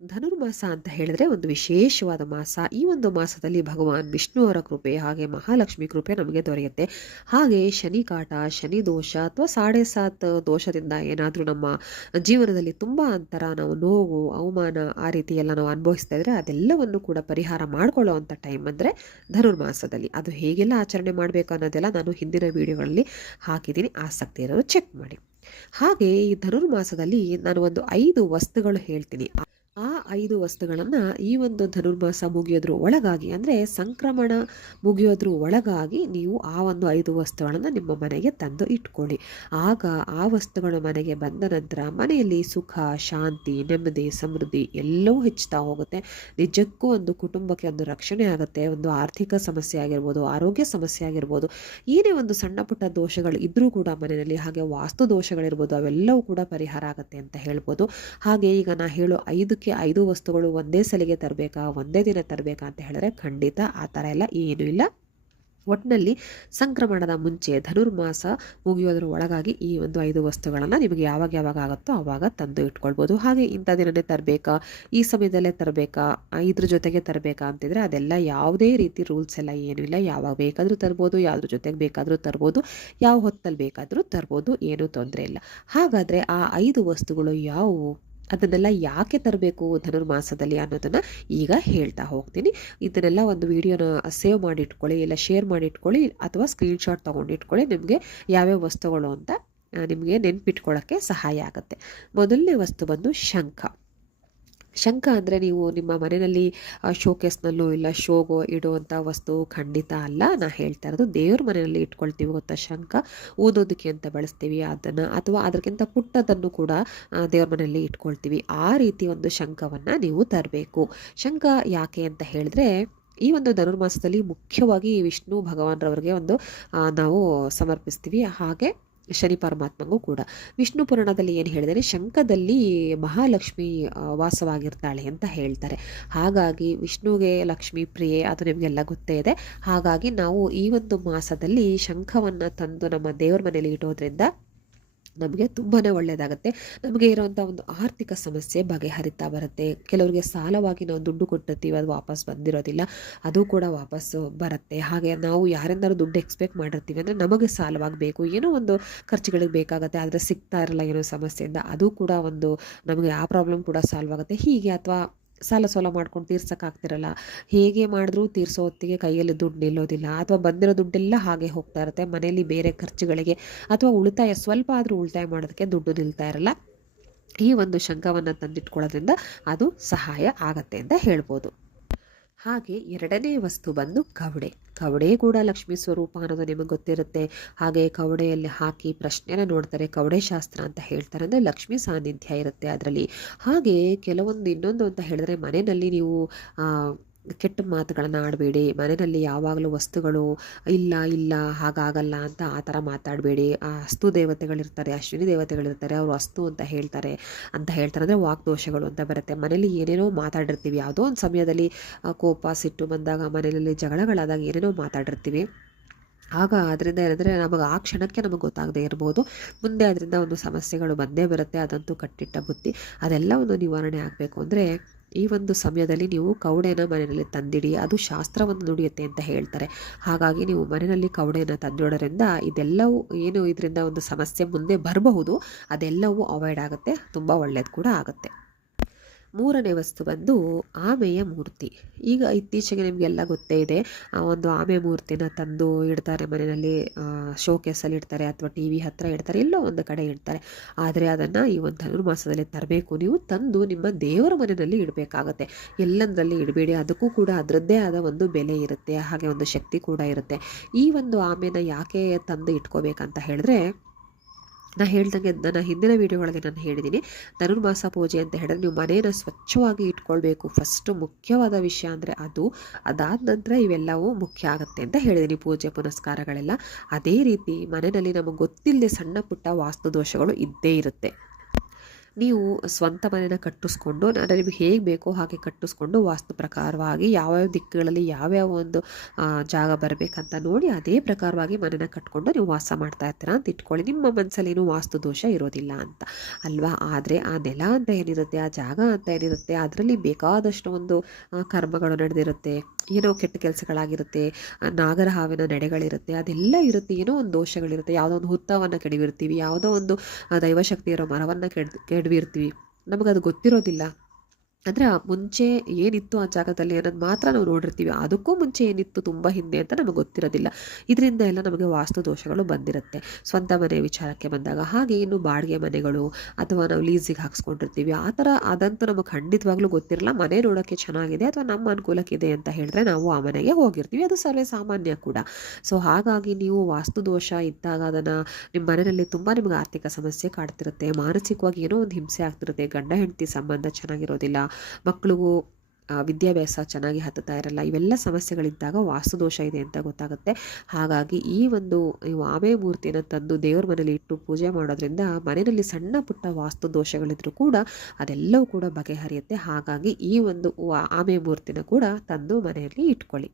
ಧನುರ್ಮಾಸ ಅಂತ ಹೇಳಿದ್ರೆ ಒಂದು ವಿಶೇಷವಾದ ಮಾಸ. ಈ ಒಂದು ಮಾಸದಲ್ಲಿ ಭಗವಾನ್ ವಿಷ್ಣು ಅವರ ಕೃಪೆ ಹಾಗೆ ಮಹಾಲಕ್ಷ್ಮಿ ಕೃಪೆ ನಮಗೆ ದೊರೆಯುತ್ತೆ. ಹಾಗೆ ಶನಿ ಕಾಟ, ಶನಿ ದೋಷ ಅಥವಾ ಸಾಡೆ ಸಾತ್ ದೋಷದಿಂದ ಏನಾದರೂ ನಮ್ಮ ಜೀವನದಲ್ಲಿ ತುಂಬ ಅಂತರ ನಾವು ನೋವು, ಅವಮಾನ ಆ ರೀತಿ ಎಲ್ಲ ನಾವು ಅನುಭವಿಸ್ತಾ ಇದ್ರೆ ಅದೆಲ್ಲವನ್ನು ಕೂಡ ಪರಿಹಾರ ಮಾಡ್ಕೊಳ್ಳೋವಂಥ ಟೈಮ್ ಅಂದರೆ ಧನುರ್ಮಾಸದಲ್ಲಿ. ಅದು ಹೇಗೆಲ್ಲ ಆಚರಣೆ ಮಾಡಬೇಕು ಅನ್ನೋದೆಲ್ಲ ನಾನು ಹಿಂದಿನ ವಿಡಿಯೋಗಳಲ್ಲಿ ಹಾಕಿದ್ದೀನಿ, ಆಸಕ್ತಿ ಇರೋರು ಚೆಕ್ ಮಾಡಿ. ಹಾಗೆ ಈ ಧನುರ್ಮಾಸದಲ್ಲಿ ನಾನು ಒಂದು 5 ವಸ್ತುಗಳು ಹೇಳ್ತೀನಿ. ಆ 5 ವಸ್ತುಗಳನ್ನು ಈ ಒಂದು ಧನುರ್ಮಾಸ ಮುಗಿಯೋದ್ರ ಒಳಗಾಗಿ ಅಂದರೆ ಸಂಕ್ರಮಣ ಮುಗಿಯೋದ್ರ ಒಳಗಾಗಿ ನೀವು ಆ ಒಂದು 5 ವಸ್ತುಗಳನ್ನು ನಿಮ್ಮ ಮನೆಗೆ ತಂದು ಇಟ್ಕೊಳ್ಳಿ. ಆಗ ಆ ವಸ್ತುಗಳು ಮನೆಗೆ ಬಂದ ನಂತರ ಮನೆಯಲ್ಲಿ ಸುಖ, ಶಾಂತಿ, ನೆಮ್ಮದಿ, ಸಮೃದ್ಧಿ ಎಲ್ಲವೂ ಹೆಚ್ಚುತ್ತಾ ಹೋಗುತ್ತೆ. ನಿಜಕ್ಕೂ ಒಂದು ಕುಟುಂಬಕ್ಕೆ ಒಂದು ರಕ್ಷಣೆ ಆಗುತ್ತೆ. ಒಂದು ಆರ್ಥಿಕ ಸಮಸ್ಯೆ ಆಗಿರ್ಬೋದು, ಆರೋಗ್ಯ ಸಮಸ್ಯೆ ಆಗಿರ್ಬೋದು, ಏನೇ ಒಂದು ಸಣ್ಣ ಪುಟ್ಟ ದೋಷಗಳು ಇದ್ದರೂ ಕೂಡ ಮನೆಯಲ್ಲಿ, ಹಾಗೆ ವಾಸ್ತು ದೋಷಗಳಿರ್ಬೋದು, ಅವೆಲ್ಲವೂ ಕೂಡ ಪರಿಹಾರ ಆಗುತ್ತೆ ಅಂತ ಹೇಳ್ಬೋದು. ಹಾಗೆ ಈಗ ನಾ ಹೇಳೋ 5 ವಸ್ತುಗಳು ಒಂದೇ ಸಲಿಗೆ ತರಬೇಕಾ, ಒಂದೇ ದಿನ ತರಬೇಕಾ ಅಂತ ಹೇಳಿದ್ರೆ ಖಂಡಿತ ಆ ಥರ ಎಲ್ಲ ಏನೂ ಇಲ್ಲ. ಒಟ್ಟಿನಲ್ಲಿ ಸಂಕ್ರಮಣದ ಮುಂಚೆ ಧನುರ್ಮಾಸ ಮುಗಿಯೋದ್ರ ಒಳಗಾಗಿ ಈ ಒಂದು 5 ವಸ್ತುಗಳನ್ನು ನಿಮಗೆ ಯಾವಾಗ ಆಗುತ್ತೋ ಆವಾಗ ತಂದು ಇಟ್ಕೊಳ್ಬೋದು. ಹಾಗೆ ಇಂಥ ದಿನನೇ ತರಬೇಕಾ, ಈ ಸಮಯದಲ್ಲೇ ತರಬೇಕಾ, ಇದ್ರ ಜೊತೆಗೆ ತರಬೇಕಾ ಅಂತಿದ್ರೆ ಅದೆಲ್ಲ ಯಾವುದೇ ರೀತಿ ರೂಲ್ಸ್ ಎಲ್ಲ ಏನೂ ಇಲ್ಲ. ಯಾವಾಗ ಬೇಕಾದರೂ ತರ್ಬೋದು, ಯಾವುದ್ರ ಜೊತೆಗೆ ಬೇಕಾದರೂ ತರ್ಬೋದು, ಯಾವ ಹೊತ್ತಲ್ಲಿ ಬೇಕಾದರೂ ತರ್ಬೋದು, ಏನೂ ತೊಂದರೆ ಇಲ್ಲ. ಹಾಗಾದರೆ ಆ 5 ವಸ್ತುಗಳು ಯಾವುವು, ಅದನ್ನೆಲ್ಲ ಯಾಕೆ ತರಬೇಕು ಧನುರ್ಮಾಸದಲ್ಲಿ ಅನ್ನೋದನ್ನು ಈಗ ಹೇಳ್ತಾ ಹೋಗ್ತೀನಿ. ಇದನ್ನೆಲ್ಲ ಒಂದು ವಿಡಿಯೋನ ಸೇವ್ ಮಾಡಿ ಇಟ್ಕೊಳ್ಳಿ, ಇಲ್ಲ ಶೇರ್ ಮಾಡಿ ಇಟ್ಕೊಳ್ಳಿ, ಅಥವಾ ಸ್ಕ್ರೀನ್ಶಾಟ್ ತೊಗೊಂಡು ಇಟ್ಕೊಳ್ಳಿ. ನಿಮಗೆ ಯಾವ್ಯಾವ ವಸ್ತುಗಳು ಅಂತ ನಿಮಗೆ ನೆನ್ಪಿಟ್ಕೊಳ್ಳೋಕ್ಕೆ ಸಹಾಯ ಆಗುತ್ತೆ. ಮೊದಲನೇ ವಸ್ತು ಬಂದು ಶಂಖ. ಶಂಖ ಅಂದರೆ ನೀವು ನಿಮ್ಮ ಮನೆಯಲ್ಲಿ ಶೋಕೇಸ್ನಲ್ಲೋ ಇಲ್ಲ ಶೋಗೋ ಇಡುವಂಥ ವಸ್ತು ಖಂಡಿತ ಅಲ್ಲ. ನಾನು ಹೇಳ್ತಾ ಇರೋದು ದೇವ್ರ ಮನೆಯಲ್ಲಿ ಇಟ್ಕೊಳ್ತೀವಿ ಗೊತ್ತಾ, ಶಂಖ ಊದೋದಕ್ಕೆ ಅಂತ ಬಳಸ್ತೀವಿ ಅದನ್ನು, ಅಥವಾ ಅದಕ್ಕಿಂತ ಪುಟ್ಟದನ್ನು ಕೂಡ ದೇವ್ರ ಮನೆಯಲ್ಲಿ ಇಟ್ಕೊಳ್ತೀವಿ. ಆ ರೀತಿ ಒಂದು ಶಂಖವನ್ನು ನೀವು ತರಬೇಕು. ಶಂಖ ಯಾಕೆ ಅಂತ ಹೇಳಿದ್ರೆ ಈ ಒಂದು ಧನುರ್ಮಾಸದಲ್ಲಿ ಮುಖ್ಯವಾಗಿ ವಿಷ್ಣು ಭಗವಾನ್ರವ್ರಿಗೆ ಒಂದು ನಾವು ಸಮರ್ಪಿಸ್ತೀವಿ. ಹಾಗೆ ಶನಿ ಪರಮಾತ್ಮಗೂ ಕೂಡ. ವಿಷ್ಣು ಪುರಾಣದಲ್ಲಿ ಏನು ಹೇಳಿದರೆ ಶಂಖದಲ್ಲಿ ಮಹಾಲಕ್ಷ್ಮಿ ವಾಸವಾಗಿರ್ತಾಳೆ ಅಂತ ಹೇಳ್ತಾರೆ. ಹಾಗಾಗಿ ವಿಷ್ಣುವಿಗೆ ಲಕ್ಷ್ಮೀ ಪ್ರಿಯೆ, ಅದು ನಿಮಗೆಲ್ಲ ಗೊತ್ತೇ ಇದೆ. ಹಾಗಾಗಿ ನಾವು ಈ ಒಂದು ಮಾಸದಲ್ಲಿ ಶಂಖವನ್ನು ತಂದು ನಮ್ಮ ದೇವರ ಮನೆಯಲ್ಲಿ ಇಡೋದ್ರಿಂದ ನಮಗೆ ತುಂಬಾ ಒಳ್ಳೆಯದಾಗುತ್ತೆ. ನಮಗೆ ಇರೋವಂಥ ಒಂದು ಆರ್ಥಿಕ ಸಮಸ್ಯೆ ಬಗೆಹರಿತಾ ಬರುತ್ತೆ. ಕೆಲವರಿಗೆ ಸಾಲವಾಗಿ ನಾವು ದುಡ್ಡು ಕೊಟ್ಟಿರ್ತೀವಿ, ಅದು ವಾಪಸ್ ಬಂದಿರೋದಿಲ್ಲ, ಅದು ಕೂಡ ವಾಪಸ್ಸು ಬರುತ್ತೆ. ಹಾಗೆ ನಾವು ಯಾರಿಂದಾದ್ರೂ ದುಡ್ಡು ಎಕ್ಸ್ಪೆಕ್ಟ್ ಮಾಡಿರ್ತೀವಿ ಅಂದರೆ ನಮಗೆ ಸಾಲವಾಗಬೇಕು, ಏನೋ ಒಂದು ಖರ್ಚುಗಳಿಗೆ ಬೇಕಾಗುತ್ತೆ, ಆದರೆ ಸಿಗ್ತಾ ಇರಲ್ಲ ಏನೋ ಸಮಸ್ಯೆಯಿಂದ, ಅದು ಕೂಡ ಒಂದು ನಮಗೆ ಆ ಪ್ರಾಬ್ಲಮ್ ಕೂಡ ಸಾಲ್ವ್ ಆಗುತ್ತೆ. ಹೀಗೆ ಅಥವಾ ಸಾಲ ಸೋಲ ಮಾಡ್ಕೊಂಡು ತೀರ್ಸೋಕ್ಕಾಗ್ತಿರಲ್ಲ, ಹೇಗೆ ಮಾಡಿದ್ರೂ ತೀರ್ಸೋ ಹೊತ್ತಿಗೆ ಕೈಯಲ್ಲಿ ದುಡ್ಡು ನಿಲ್ಲೋದಿಲ್ಲ, ಅಥವಾ ಬಂದಿರೋ ದುಡ್ಡೆಲ್ಲ ಹಾಗೆ ಹೋಗ್ತಾ ಇರುತ್ತೆ. ಮನೆಯಲ್ಲಿ ಬೇರೆ ಖರ್ಚುಗಳಿಗೆ ಅಥವಾ ಉಳಿತಾಯ ಸ್ವಲ್ಪ ಆದರೂ ಉಳಿತಾಯ ಮಾಡೋದಕ್ಕೆ ದುಡ್ಡು ನಿಲ್ತಾ ಇರಲ್ಲ. ಈ ಒಂದು ಶಂಖವನ್ನು ತಂದಿಟ್ಕೊಳ್ಳೋದ್ರಿಂದ ಅದು ಸಹಾಯ ಆಗತ್ತೆ ಅಂತ ಹೇಳ್ಬೋದು. ಹಾಗೆ ಎರಡನೇ ವಸ್ತು ಬಂದು ಕವಡೆ. ಕವಡೆ ಕೂಡ ಲಕ್ಷ್ಮೀ ಸ್ವರೂಪ ಅನ್ನೋದು ನಿಮಗೆ ಗೊತ್ತಿರುತ್ತೆ. ಹಾಗೆ ಕವಡೆಯಲ್ಲಿ ಹಾಕಿ ಪ್ರಶ್ನೆನ ನೋಡ್ತಾರೆ, ಕವಡೆ ಶಾಸ್ತ್ರ ಅಂತ ಹೇಳ್ತಾರೆ. ಅಂದರೆ ಲಕ್ಷ್ಮೀ ಸಾನ್ನಿಧ್ಯ ಇರುತ್ತೆ ಅದರಲ್ಲಿ. ಹಾಗೆ ಕೆಲವೊಂದು ಇನ್ನೊಂದು ಅಂತ ಹೇಳಿದ್ರೆ ಮನೆಯಲ್ಲಿ ನೀವು ಕೆಟ್ಟ ಮಾತುಗಳನ್ನು ಆಡಬೇಡಿ. ಮನೆಯಲ್ಲಿ ಯಾವಾಗಲೂ ವಸ್ತುಗಳು ಇಲ್ಲ ಹಾಗಾಗಲ್ಲ ಅಂತ ಆ ಥರ ಮಾತಾಡಬೇಡಿ. ಅಸ್ತು ದೇವತೆಗಳಿರ್ತಾರೆ, ಅಶ್ವಿನಿ ದೇವತೆಗಳಿರ್ತಾರೆ, ಅವರು ಅಸ್ತು ಅಂತ ಹೇಳ್ತಾರೆ ಅಂದರೆ ವಾಗ್ದೋಷಗಳು ಅಂತ ಬರುತ್ತೆ. ಮನೇಲಿ ಏನೇನೋ ಮಾತಾಡಿರ್ತೀವಿ, ಯಾವುದೋ ಒಂದು ಸಮಯದಲ್ಲಿ ಕೋಪ ಸಿಟ್ಟು ಬಂದಾಗ, ಮನೆಯಲ್ಲಿ ಜಗಳಗಳಾದಾಗ ಏನೇನೋ ಮಾತಾಡಿರ್ತೀವಿ. ಆಗ ಅದರಿಂದ ಏನಂದರೆ ನಮಗೆ ಆ ಕ್ಷಣಕ್ಕೆ ನಮಗೆ ಗೊತ್ತಾಗದೇ ಇರ್ಬೋದು, ಮುಂದೆ ಅದರಿಂದ ಒಂದು ಸಮಸ್ಯೆಗಳು ಬಂದೇ ಬರುತ್ತೆ. ಅದಂತೂ ಕಟ್ಟಿಟ್ಟ ಬುತ್ತಿ. ಅದೆಲ್ಲ ಒಂದು ನಿವಾರಣೆ ಆಗಬೇಕು ಅಂದರೆ ಈ ಒಂದು ಸಮಯದಲ್ಲಿ ನೀವು ಕವಡೆನ ಮನೆಯಲ್ಲಿ ತಂದಿಡಿ, ಅದು ಶಾಸ್ತ್ರವನ್ನು ನುಡಿಯುತ್ತೆ ಅಂತ ಹೇಳ್ತಾರೆ. ಹಾಗಾಗಿ ನೀವು ಮನೆಯಲ್ಲಿ ಕವಡೆಯನ್ನು ತಂದಿಡೋದ್ರಿಂದ ಇದೆಲ್ಲವೂ ಏನು ಇದರಿಂದ ಒಂದು ಸಮಸ್ಯೆ ಮುಂದೆ ಬರಬಹುದು, ಅದೆಲ್ಲವೂ ಅವಾಯ್ಡ್ ಆಗುತ್ತೆ, ತುಂಬ ಒಳ್ಳೆಯದು ಕೂಡ ಆಗುತ್ತೆ. ಮೂರನೇ ವಸ್ತು ಬಂದು ಆಮೆಯ ಮೂರ್ತಿ. ಈಗ ಇತ್ತೀಚೆಗೆ ನಿಮಗೆಲ್ಲ ಗೊತ್ತೇ ಇದೆ, ಒಂದು ಆಮೆ ಮೂರ್ತಿನ ತಂದು ಇಡ್ತಾರೆ ಮನೆಯಲ್ಲಿ, ಶೋಕೇಸಲ್ಲಿ ಇಡ್ತಾರೆ ಅಥವಾ ಟಿ ವಿ ಹತ್ತಿರ ಇಡ್ತಾರೆ, ಎಲ್ಲೋ ಒಂದು ಕಡೆ ಇಡ್ತಾರೆ. ಆದರೆ ಅದನ್ನು ಈ ಒಂದು ಧನುರ್ಮಾಸದಲ್ಲಿ ತರಬೇಕು. ನೀವು ತಂದು ನಿಮ್ಮ ದೇವರ ಮನೆಯಲ್ಲಿ ಇಡಬೇಕಾಗತ್ತೆ, ಎಲ್ಲಂದರಲ್ಲಿ ಇಡಬೇಡಿ. ಅದಕ್ಕೂ ಕೂಡ ಅದರದ್ದೇ ಆದ ಒಂದು ಬೆಲೆ ಇರುತ್ತೆ, ಹಾಗೆ ಒಂದು ಶಕ್ತಿ ಕೂಡ ಇರುತ್ತೆ. ಈ ಒಂದು ಆಮೆನ ಯಾಕೆ ತಂದು ಇಟ್ಕೋಬೇಕಂತ ಹೇಳಿದ್ರೆ, ನಾನು ಹೇಳ್ದಂಗೆ ನನ್ನ ಹಿಂದಿನ ವೀಡಿಯೋಗಳಿಗೆ ನಾನು ಹೇಳಿದ್ದೀನಿ, ಧನುರ್ಮಾಸ ಪೂಜೆ ಅಂತ ಹೇಳಿದ್ರೆ ನೀವು ಮನೆಯನ್ನು ಸ್ವಚ್ಛವಾಗಿ ಇಟ್ಕೊಳ್ಬೇಕು. ಫಸ್ಟು ಮುಖ್ಯವಾದ ವಿಷಯ ಅಂದರೆ ಅದು. ಅದಾದ ನಂತರ ಇವೆಲ್ಲವೂ ಮುಖ್ಯ ಆಗುತ್ತೆ ಅಂತ ಹೇಳಿದ್ದೀನಿ, ಪೂಜೆ ಪುನಸ್ಕಾರಗಳೆಲ್ಲ. ಅದೇ ರೀತಿ ಮನೆಯಲ್ಲಿ ನಮಗೆ ಗೊತ್ತಿಲ್ಲದೆ ಸಣ್ಣ ಪುಟ್ಟ ವಾಸ್ತು ದೋಷಗಳು ಇದ್ದೇ ಇರುತ್ತೆ. ನೀವು ಸ್ವಂತ ಮನೆನ ಕಟ್ಟಿಸ್ಕೊಂಡು ನಿಮಗೆ ಹೇಗೆ ಬೇಕೋ ಹಾಗೆ ಕಟ್ಟಿಸ್ಕೊಂಡು ವಾಸ್ತು ಪ್ರಕಾರವಾಗಿ ಯಾವ್ಯಾವ ದಿಕ್ಕುಗಳಲ್ಲಿ ಯಾವ್ಯಾವ ಒಂದು ಜಾಗ ಬರಬೇಕಂತ ನೋಡಿ ಅದೇ ಪ್ರಕಾರವಾಗಿ ಮನೆನ ಕಟ್ಕೊಂಡು ನೀವು ವಾಸ ಮಾಡ್ತಾ ಇರ್ತೀರಾ ಅಂತ ಇಟ್ಕೊಳ್ಳಿ. ನಿಮ್ಮ ಮನಸ್ಸಲ್ಲಿ ಏನೂ ವಾಸ್ತು ದೋಷ ಇರೋದಿಲ್ಲ ಅಂತ ಅಲ್ವಾ. ಆದರೆ ಆ ನೆಲ ಅಂತ ಏನಿರುತ್ತೆ, ಆ ಜಾಗ ಅಂತ ಏನಿರುತ್ತೆ, ಅದರಲ್ಲಿ ಬೇಕಾದಷ್ಟು ಒಂದು ಕರ್ಮಗಳು ನಡೆದಿರುತ್ತೆ, ಏನೋ ಕೆಟ್ಟ ಕೆಲಸಗಳಾಗಿರುತ್ತೆ, ನಾಗರ ಹಾವಿನ ನಡೆಗಳಿರುತ್ತೆ, ಅದೆಲ್ಲ ಇರುತ್ತೆ. ಏನೋ ಒಂದು ದೋಷಗಳಿರುತ್ತೆ, ಯಾವುದೋ ಒಂದು ಹುತ್ತವನ್ನು ಕೆಡವಿರ್ತೀವಿ, ಯಾವುದೋ ಒಂದು ದೈವಶಕ್ತಿ ಇರೋ ಮರವನ್ನು ಕೆಡವಿರ್ತೀವಿ, ನಮಗದು ಗೊತ್ತಿರೋದಿಲ್ಲ. ಅಂದರೆ ಮುಂಚೆ ಏನಿತ್ತು ಆ ಜಾಗದಲ್ಲಿ ಅನ್ನೋದು ಮಾತ್ರ ನಾವು ನೋಡಿರ್ತೀವಿ, ಅದಕ್ಕೂ ಮುಂಚೆ ಏನಿತ್ತು ತುಂಬ ಹಿಂದೆ ಅಂತ ನಮಗೆ ಗೊತ್ತಿರೋದಿಲ್ಲ. ಇದರಿಂದ ಎಲ್ಲ ನಮಗೆ ವಾಸ್ತು ದೋಷಗಳು ಬಂದಿರುತ್ತೆ ಸ್ವಂತ ಮನೆ ವಿಚಾರಕ್ಕೆ ಬಂದಾಗ. ಹಾಗೆ ಇನ್ನು ಬಾಡಿಗೆ ಮನೆಗಳು ಅಥವಾ ನಾವು ಲೀಸಿಗೆ ಹಾಕ್ಸ್ಕೊಂಡಿರ್ತೀವಿ, ಆ ಥರ ಅದಂತೂ ನಮಗೆ ಖಂಡಿತವಾಗ್ಲೂ ಗೊತ್ತಿರಲ್ಲ. ಮನೆ ನೋಡೋಕ್ಕೆ ಚೆನ್ನಾಗಿದೆ ಅಥವಾ ನಮ್ಮ ಅನುಕೂಲಕ್ಕಿದೆ ಅಂತ ಹೇಳಿದ್ರೆ ನಾವು ಆ ಮನೆಗೆ ಹೋಗಿರ್ತೀವಿ, ಅದು ಸರ್ವೇ ಸಾಮಾನ್ಯ ಕೂಡ. ಸೊ ಹಾಗಾಗಿ ನೀವು ವಾಸ್ತು ದೋಷ ಇದ್ದಾಗ ಅದನ್ನು ನಿಮ್ಮ ಮನೆಯಲ್ಲಿ ತುಂಬ ನಿಮಗೆ ಆರ್ಥಿಕ ಸಮಸ್ಯೆ ಕಾಡ್ತಿರುತ್ತೆ, ಮಾನಸಿಕವಾಗಿ ಏನೋ ಒಂದು ಹಿಂಸೆ ಆಗ್ತಿರುತ್ತೆ, ಗಂಡ ಹೆಂಡತಿ ಸಂಬಂಧ ಚೆನ್ನಾಗಿರೋದಿಲ್ಲ, ಮಕ್ಕಳಿಗೂ ವಿದ್ಯಾಭ್ಯಾಸ ಚೆನ್ನಾಗಿ ಹತ್ತುತ್ತಾ ಇರಲ್ಲ, ಇವೆಲ್ಲ ಸಮಸ್ಯೆಗಳಿದ್ದಾಗ ವಾಸ್ತುದೋಷ ಇದೆ ಅಂತ ಗೊತ್ತಾಗುತ್ತೆ. ಹಾಗಾಗಿ ಈ ಒಂದು ನೀವು ಆಮೆ ಮೂರ್ತಿಯನ್ನು ತಂದು ದೇವ್ರ ಮನೇಲಿ ಇಟ್ಟು ಪೂಜೆ ಮಾಡೋದ್ರಿಂದ ಮನೆಯಲ್ಲಿ ಸಣ್ಣ ಪುಟ್ಟ ವಾಸ್ತು ದೋಷಗಳಿದ್ರೂ ಕೂಡ ಅದೆಲ್ಲವೂ ಕೂಡ ಬಗೆಹರಿಯುತ್ತೆ. ಹಾಗಾಗಿ ಈ ಒಂದು ಆಮೆ ಮೂರ್ತಿನ ಕೂಡ ತಂದು ಮನೆಯಲ್ಲಿ ಇಟ್ಕೊಳ್ಳಿ.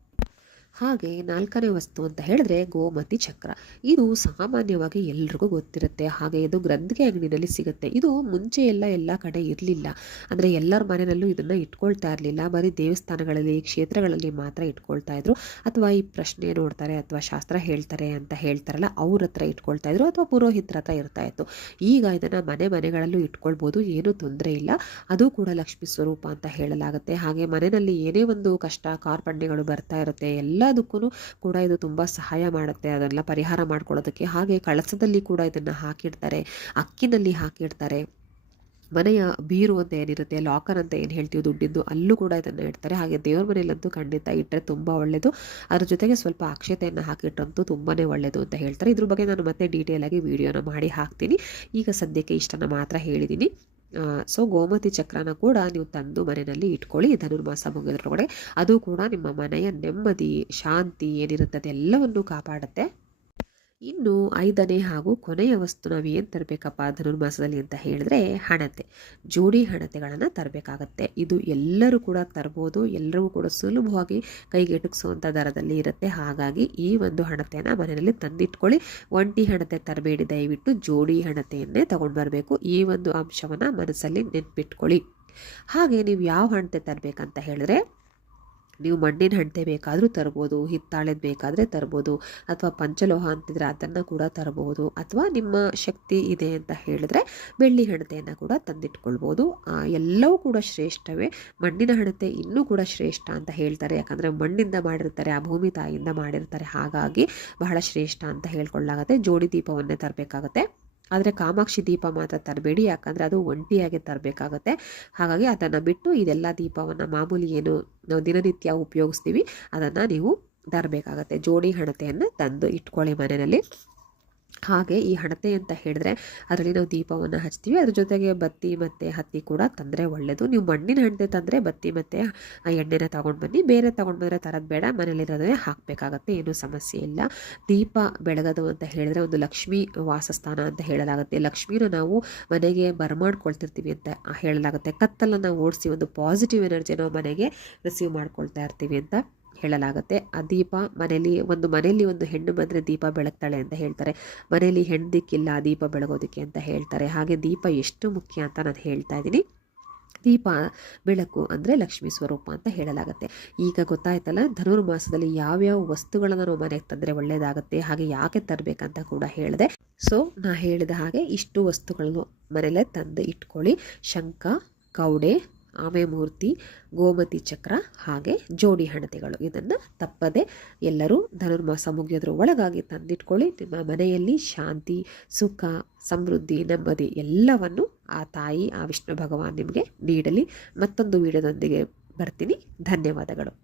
ಹಾಗೆ 4ನೇ ವಸ್ತು ಅಂತ ಹೇಳಿದ್ರೆ ಗೋಮತಿ ಚಕ್ರ. ಇದು ಸಾಮಾನ್ಯವಾಗಿ ಎಲ್ರಿಗೂ ಗೊತ್ತಿರುತ್ತೆ. ಹಾಗೆ ಇದು ಗ್ರಂಥಿಗೆ ಅಂಗಡಿನಲ್ಲಿ ಸಿಗುತ್ತೆ. ಇದು ಮುಂಚೆ ಎಲ್ಲ ಕಡೆ ಇರಲಿಲ್ಲ, ಅಂದರೆ ಎಲ್ಲರ ಮನೆಯಲ್ಲೂ ಇದನ್ನು ಇಟ್ಕೊಳ್ತಾ ಇರಲಿಲ್ಲ. ಬರೀ ದೇವಸ್ಥಾನಗಳಲ್ಲಿ ಕ್ಷೇತ್ರಗಳಲ್ಲಿ ಮಾತ್ರ ಇಟ್ಕೊಳ್ತಾ ಇದ್ರು, ಅಥವಾ ಈ ಪ್ರಶ್ನೆ ನೋಡ್ತಾರೆ ಅಥವಾ ಶಾಸ್ತ್ರ ಹೇಳ್ತಾರೆ ಅಂತ ಹೇಳ್ತಾರಲ್ಲ ಅವ್ರ ಹತ್ರ ಇಟ್ಕೊಳ್ತಾ ಇದ್ರು, ಅಥವಾ ಪುರೋಹಿತರ ಹತ್ರ ಇರ್ತಾ ಇತ್ತು. ಈಗ ಇದನ್ನು ಮನೆಗಳಲ್ಲೂ ಇಟ್ಕೊಳ್ಬೋದು, ಏನೂ ತೊಂದರೆ ಇಲ್ಲ. ಅದು ಕೂಡ ಲಕ್ಷ್ಮೀ ಸ್ವರೂಪ ಅಂತ ಹೇಳಲಾಗುತ್ತೆ. ಹಾಗೆ ಮನೆಯಲ್ಲಿ ಏನೇ ಒಂದು ಕಷ್ಟ ಕಾರ್ಪಣ್ಯಗಳು ಬರ್ತಾ ಇರುತ್ತೆ, ಎಲ್ಲದಕ್ಕೂ ಕೂಡ ಇದು ತುಂಬ ಸಹಾಯ ಮಾಡುತ್ತೆ, ಅದೆಲ್ಲ ಪರಿಹಾರ ಮಾಡ್ಕೊಳ್ಳೋದಕ್ಕೆ. ಹಾಗೆ ಕಳಸದಲ್ಲಿ ಕೂಡ ಇದನ್ನು ಹಾಕಿಡ್ತಾರೆ, ಅಕ್ಕಿನಲ್ಲಿ ಹಾಕಿಡ್ತಾರೆ. ಮನೆಯ ಬೀರು ಅಂತ ಏನಿರುತ್ತೆ, ಲಾಕರ್ ಅಂತ ಏನು ಹೇಳ್ತೀವಿ ದುಡ್ಡಿದ್ದು, ಅಲ್ಲೂ ಕೂಡ ಇದನ್ನು ಇಡ್ತಾರೆ. ಹಾಗೆ ದೇವ್ರ ಮನೆಯಲ್ಲಂತೂ ಖಂಡಿತ ಇಟ್ಟರೆ ತುಂಬ ಒಳ್ಳೆಯದು. ಅದ್ರ ಜೊತೆಗೆ ಸ್ವಲ್ಪ ಅಕ್ಷತೆಯನ್ನು ಹಾಕಿಟ್ರಂತೂ ತುಂಬಾ ಒಳ್ಳೆಯದು ಅಂತ ಹೇಳ್ತಾರೆ. ಇದ್ರ ಬಗ್ಗೆ ನಾನು ಮತ್ತೆ ಡೀಟೇಲ್ ಆಗಿ ವಿಡಿಯೋನ ಮಾಡಿ ಹಾಕ್ತೀನಿ. ಈಗ ಸದ್ಯಕ್ಕೆ ಇಷ್ಟನ್ನು ಮಾತ್ರ ಹೇಳಿದ್ದೀನಿ. ಸೊ ಗೋಮತಿ ಚಕ್ರನ ಕೂಡ ನೀವು ತಂದು ಮನೆಯಲ್ಲಿ ಇಟ್ಕೊಳ್ಳಿ ಧನುರ್ಮಾಸ ಮುಗಿದ್ರೊಳಗಡೆ. ಅದು ಕೂಡ ನಿಮ್ಮ ಮನೆಯ ನೆಮ್ಮದಿ ಶಾಂತಿ ಏನಿರುತ್ತೆ ಅದೆಲ್ಲವನ್ನು ಕಾಪಾಡುತ್ತೆ. ಇನ್ನು 5ನೇ ಹಾಗೂ ಕೊನೆಯ ವಸ್ತು ನಾವು ಏನು ತರಬೇಕಪ್ಪ ಧನುರ್ಮಾಸದಲ್ಲಿ ಅಂತ ಹೇಳಿದ್ರೆ ಹಣತೆ, ಜೋಡಿ ಹಣತೆಗಳನ್ನು ತರಬೇಕಾಗತ್ತೆ. ಇದು ಎಲ್ಲರೂ ಕೂಡ ತರ್ಬೋದು, ಎಲ್ಲರಿಗೂ ಕೂಡ ಸುಲಭವಾಗಿ ಕೈಗೆಟುಕಿಸುವಂಥ ದರದಲ್ಲಿ ಇರುತ್ತೆ. ಹಾಗಾಗಿ ಈ ಒಂದು ಹಣತೆಯನ್ನು ಮನೆಯಲ್ಲಿ ತಂದಿಟ್ಕೊಳ್ಳಿ. ಒಂಟಿ ಹಣತೆ ತರಬೇಡಿ, ದಯವಿಟ್ಟು ಜೋಡಿ ಹಣತೆಯನ್ನೇ ತಗೊಂಡು ಬರಬೇಕು. ಈ ಒಂದು ಅಂಶವನ್ನು ಮನಸ್ಸಲ್ಲಿ ನೆನ್ಪಿಟ್ಕೊಳ್ಳಿ. ಹಾಗೆ ನೀವು ಯಾವ ಹಣತೆ ತರಬೇಕಂತ ಹೇಳಿದ್ರೆ, ನೀವು ಮಣ್ಣಿನ ಹಣತೆ ಬೇಕಾದರೂ ತರ್ಬೋದು, ಹಿತ್ತಾಳೆದು ಬೇಕಾದರೆ ತರ್ಬೋದು, ಅಥವಾ ಪಂಚಲೋಹ ಅಂತಿದ್ರೆ ಅದನ್ನು ಕೂಡ ತರಬಹುದು, ಅಥವಾ ನಿಮ್ಮ ಶಕ್ತಿ ಇದೆ ಅಂತ ಹೇಳಿದ್ರೆ ಬೆಳ್ಳಿ ಹಣತೆಯನ್ನು ಕೂಡ ತಂದಿಟ್ಕೊಳ್ಬೋದು. ಎಲ್ಲವೂ ಕೂಡ ಶ್ರೇಷ್ಠವೇ. ಮಣ್ಣಿನ ಹಣತೆ ಇನ್ನೂ ಕೂಡ ಶ್ರೇಷ್ಠ ಅಂತ ಹೇಳ್ತಾರೆ, ಯಾಕಂದರೆ ಮಣ್ಣಿಂದ ಮಾಡಿರ್ತಾರೆ, ಆ ಭೂಮಿ ತಾಯಿಯಿಂದ ಮಾಡಿರ್ತಾರೆ. ಹಾಗಾಗಿ ಬಹಳ ಶ್ರೇಷ್ಠ ಅಂತ ಹೇಳ್ಕೊಳ್ಳಾಗತ್ತೆ. ಜೋಡಿ ದೀಪವನ್ನೇ ತರಬೇಕಾಗತ್ತೆ. ಆದರೆ ಕಾಮಾಕ್ಷಿ ದೀಪ ಮಾತ್ರ ತರಬೇಡಿ, ಯಾಕಂದರೆ ಅದು ಒಂಟಿಯಾಗಿ ತರಬೇಕಾಗತ್ತೆ. ಹಾಗಾಗಿ ಅದನ್ನು ಬಿಟ್ಟು ಇದೆಲ್ಲ ದೀಪವನ್ನು ಮಾಮೂಲಿ ಏನು ನಾವು ದಿನನಿತ್ಯ ಉಪಯೋಗಿಸ್ತೀವಿ ಅದನ್ನು ನೀವು ತರಬೇಕಾಗತ್ತೆ. ಜೋಡಿ ಹಣತೆಯನ್ನು ತಂದು ಇಟ್ಕೊಳ್ಳಿ ಮನೆಯಲ್ಲಿ. ಹಾಗೆ ಈ ಹಣತೆ ಅಂತ ಹೇಳಿದ್ರೆ ಅದರಲ್ಲಿ ನಾವು ದೀಪವನ್ನು ಹಚ್ತೀವಿ, ಅದ್ರ ಜೊತೆಗೆ ಬತ್ತಿ ಮತ್ತು ಹತ್ತಿ ಕೂಡ ತಂದರೆ ಒಳ್ಳೆಯದು. ನೀವು ಮಣ್ಣಿನ ಹಣತೆ ತಂದರೆ ಬತ್ತಿ ಮತ್ತು ಎಣ್ಣೆನ ತೊಗೊಂಡು ಬನ್ನಿ, ಬೇರೆ ತೊಗೊಂಡು ಬಂದರೆ ತರೋದು ಬೇಡ, ಮನೇಲಿರೋದೇ ಹಾಕಬೇಕಾಗತ್ತೆ, ಏನೂ ಸಮಸ್ಯೆ ಇಲ್ಲ. ದೀಪ ಬೆಳಗೋದು ಅಂತ ಹೇಳಿದ್ರೆ ಒಂದು ಲಕ್ಷ್ಮೀ ವಾಸಸ್ಥಾನ ಅಂತ ಹೇಳಲಾಗುತ್ತೆ. ಲಕ್ಷ್ಮೀನ ನಾವು ಮನೆಗೆ ಬರಮಾಡ್ಕೊಳ್ತಿರ್ತೀವಿ ಅಂತ ಹೇಳಲಾಗುತ್ತೆ. ಕತ್ತಲನ್ನು ಓಡಿಸಿ ಒಂದು ಪಾಸಿಟಿವ್ ಎನರ್ಜಿ ನಾವು ಮನೆಗೆ ರಿಸೀವ್ ಮಾಡ್ಕೊಳ್ತಾ ಇರ್ತೀವಿ ಅಂತ ಹೇಳಲಾಗುತ್ತೆ. ಆ ದೀಪ ಮನೆಯಲ್ಲಿ ಒಂದು ಹೆಣ್ಣು ಬಂದರೆ ದೀಪ ಬೆಳಗ್ತಾಳೆ ಅಂತ ಹೇಳ್ತಾರೆ. ಮನೆಯಲ್ಲಿ ಹೆಣ್ಣು ದಿಕ್ಕಿಲ್ಲ ದೀಪ ಬೆಳಗೋದಕ್ಕೆ ಅಂತ ಹೇಳ್ತಾರೆ. ಹಾಗೆ ದೀಪ ಎಷ್ಟು ಮುಖ್ಯ ಅಂತ ನಾನು ಹೇಳ್ತಾ ಇದ್ದೀನಿ. ದೀಪ ಬೆಳಕು ಅಂದರೆ ಲಕ್ಷ್ಮೀ ಸ್ವರೂಪ ಅಂತ ಹೇಳಲಾಗುತ್ತೆ. ಈಗ ಗೊತ್ತಾಯ್ತಲ್ಲ ಧನುರ್ಮಾಸದಲ್ಲಿ ಯಾವ್ಯಾವ ವಸ್ತುಗಳನ್ನು ನಾವು ಮನೆಗೆ ತಂದರೆ ಒಳ್ಳೆಯದಾಗುತ್ತೆ, ಹಾಗೆ ಯಾಕೆ ತರಬೇಕಂತ ಕೂಡ ಹೇಳಿದೆ. ಸೊ ನಾ ಹೇಳಿದ ಹಾಗೆ ಇಷ್ಟು ವಸ್ತುಗಳನ್ನು ಮನೆಯಲ್ಲೇ ತಂದು ಇಟ್ಕೊಳ್ಳಿ. ಶಂಖ, ಕೌಡೆ, ಆಮೆ ಮೂರ್ತಿ, ಗೋಮತಿ ಚಕ್ರ, ಹಾಗೆ ಜೋಡಿ ಹಣತೆಗಳು, ಇದನ್ನು ತಪ್ಪದೆ ಎಲ್ಲರೂ ಧನುರ್ಮಾಸ ಮುಗಿಯೋದ್ರ ಒಳಗಾಗಿ ತಂದಿಟ್ಕೊಳ್ಳಿ. ನಿಮ್ಮ ಮನೆಯಲ್ಲಿ ಶಾಂತಿ, ಸುಖ, ಸಮೃದ್ಧಿ, ನೆಮ್ಮದಿ ಎಲ್ಲವನ್ನು ಆ ತಾಯಿ, ಆ ವಿಷ್ಣು ಭಗವಾನ್ ನಿಮಗೆ ನೀಡಲಿ. ಮತ್ತೊಂದು ವಿಡಿಯೋದೊಂದಿಗೆ ಬರ್ತೀನಿ. ಧನ್ಯವಾದಗಳು.